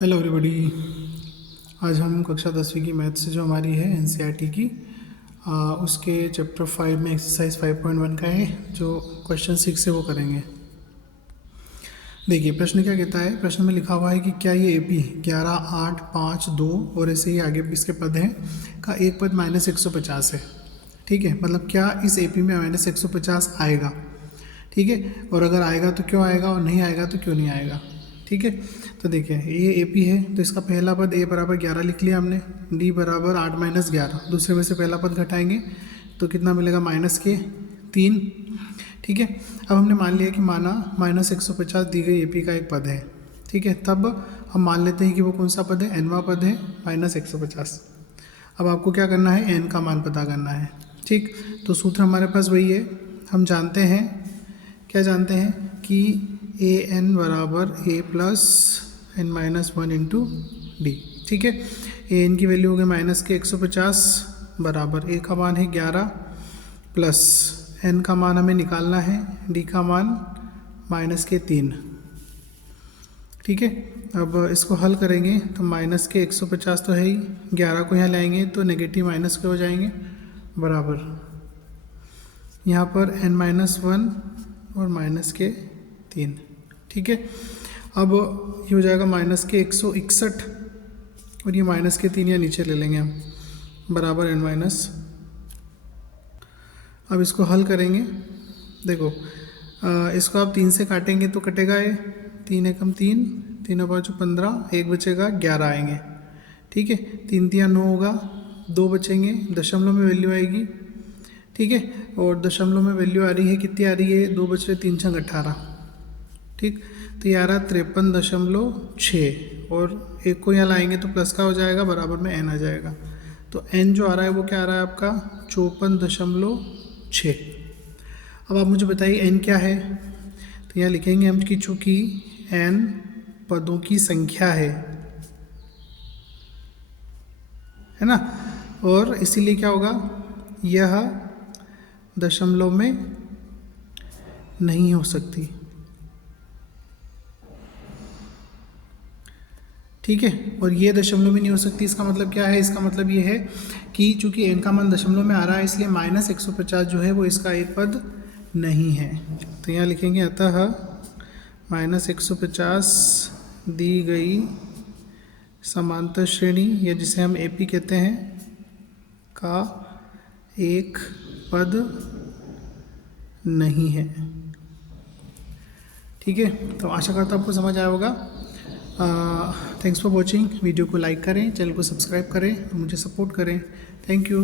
Hello everybody. आज हम कक्षा 10वीं की मैथ से जो हमारी है एनसीईआरटी की उसके चैप्टर 5 में एक्सरसाइज 5.1 का है जो क्वेश्चन 6 है वो करेंगे। देखिए प्रश्न क्या कहता है। प्रश्न में लिखा हुआ है कि क्या ये एपी 11, 8, 5, 2 और ऐसे ही आगे इसके पद हैं का एक पद -150 है। ठीक है, मतलब क्या इस एपी में -150 आएगा। ठीक है, और अगर आएगा तो क्यों आएगा और नहीं आएगा तो क्यों नहीं आएगा। ठीक है, तो देखिए ये एपी है तो इसका पहला पद a बराबर 11 लिख लिया हमने, d बराबर 8 - 11, दूसरे में से पहला पद घटाएंगे तो कितना मिलेगा -3। ठीक है, अब हमने मान लिया कि माना -150 दी गई एपी का एक पद है। ठीक है, तब हम मान लेते हैं कि वो कौन सा पद है, nवां पद है -150। अब आपको क्या करना है, n का मान पता करना है। ठीक, तो सूत्र हमारे पास वही है। हम जानते हैं, क्या जानते हैं कि ए एन बराबर ए प्लस एन -1 इंटू डी। ठीक है, ए एन की वैल्यू हो गई -150 बराबर ए का मान है 11 प्लस एन का मान हमें निकालना है, डी का मान -3। ठीक है, अब इसको हल करेंगे तो -150 तो है ही, 11 को यहाँ लाएंगे तो नेगेटिव माइनस के हो जाएंगे बराबर यहाँ पर n-1 और -3। ठीक है, अब ये हो जाएगा -161 और ये -3 या नीचे ले लेंगे हम बराबर n-। अब इसको हल करेंगे। देखो इसको आप 3 से काटेंगे तो कटेगा ये 3 एकम 3, 3 और 5 15, एक बचेगा 11 आएंगे। ठीक है, 3 3 9 होगा, 2 बचेंगे, दशमलव में वैल्यू आएगी। ठीक है, और दशमलव में वैल्यू आ रही है, कितनी आ रही है, 2 बच रहे, 3 छंग 18। ठीक, तो ये आ रहा 53.6 और एक को यहाँ लाएंगे तो प्लस का हो जाएगा, बराबर में n आ जाएगा। तो n जो आ रहा है वो क्या आ रहा है आपका 54.6। अब आप मुझे बताइए n क्या है। तो यहाँ लिखेंगे हम कि चूँकि n पदों की संख्या है ना, और इसीलिए क्या होगा, यह दशमलव में नहीं हो सकती। ठीक है, और ये दशमलव में नहीं हो सकती, इसका मतलब क्या है, इसका मतलब ये है कि चूंकि n का मान दशमलव में आ रहा है इसलिए -150 जो है वो इसका एक पद नहीं है। तो यहाँ लिखेंगे अतः -150 दी गई समांतर श्रेणी या जिसे हम एपी कहते हैं का एक पद नहीं है। ठीक है, तो आशा करता हूँ आपको समझ आया होगा। Thanks for watching. वीडियो को लाइक करें, चैनल को सब्सक्राइब करें और मुझे सपोर्ट करें। Thank you.